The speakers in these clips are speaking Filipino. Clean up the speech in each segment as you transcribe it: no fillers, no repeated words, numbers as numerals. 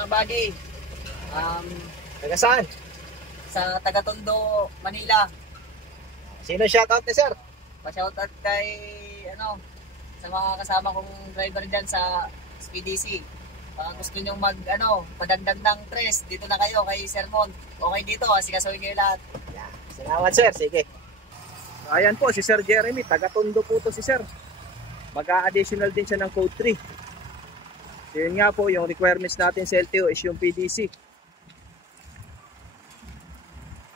mga bagi. Um, Taga saan? sa Taga-Tondo, Manila. Sino shoutout ni sir? Pa-shoutout kay, sa mga kasama kong driver dyan sa SPDC. Gusto nyo padagdag ng tres, dito na kayo kay Sir Mon. Okay dito, asikasuhin kayo lahat. Yeah. Salamat sir, sige. So, ayan po si Sir Jeremy, taga-Tondo po to si sir. Mag-a-additional din siya ng code 3. So yun nga po, yung requirements natin sa LTO is yung PDC.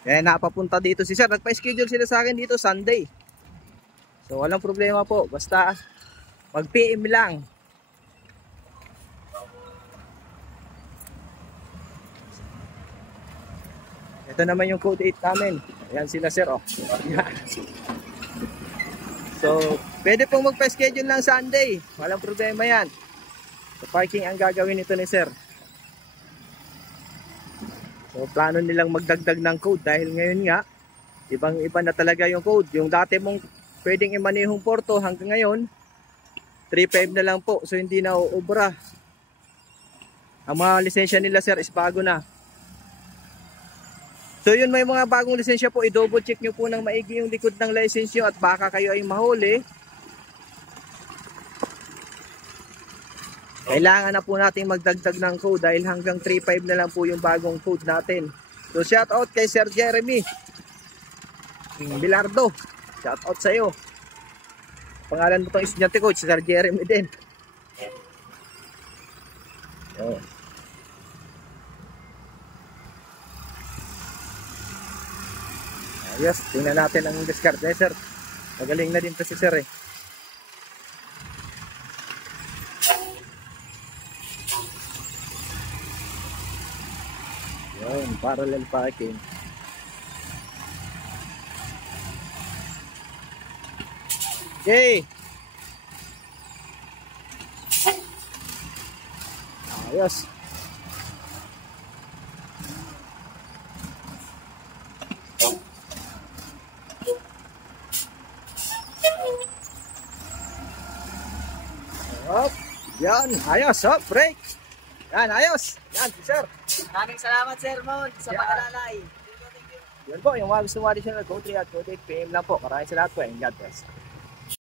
Kaya napapunta dito si sir, nagpa-schedule sila sa akin dito Sunday. So walang problema po, basta mag-PM lang. Ito naman yung code 8 namin. Ayan sila sir, oh. So, pwede pong magpa-schedule ng Sunday. Walang problema yan. So, parking ang gagawin nito ni sir. So, plano nilang magdagdag ng code dahil ngayon nga, ibang-iba na talaga yung code. Yung dati mong pwedeng imanihong Porto hanggang ngayon, 3.5 na lang po. So, hindi na uubra. Ang mga lisensya nila sir is bago na. So yun, may mga bagong lisensya po, i-double check nyo po ng maigi yung likod ng license nyo at baka kayo ay mahuli. Kailangan na po natin magdagdag ng code dahil hanggang 3.5 na lang po yung bagong code natin. So shout out kay Sir Jeremy Bilardo, shout out sa iyo. Pangalan mo tong estudyante ko, si Sir Jeremy din. So, ayos, tingnan natin ang discard eh, sir. Magaling na din to si sir eh. Yun, parallel parking. Okay. Ayos. Hop, yan, ayos, hop, break. Yan, ayos. Yan, sir. Maraming salamat, Sir Mon, sa pag-alalay. Yan po, yung mga gusto mo additional code 3 at code 8 PM lang po. Maraming salamat po and God bless.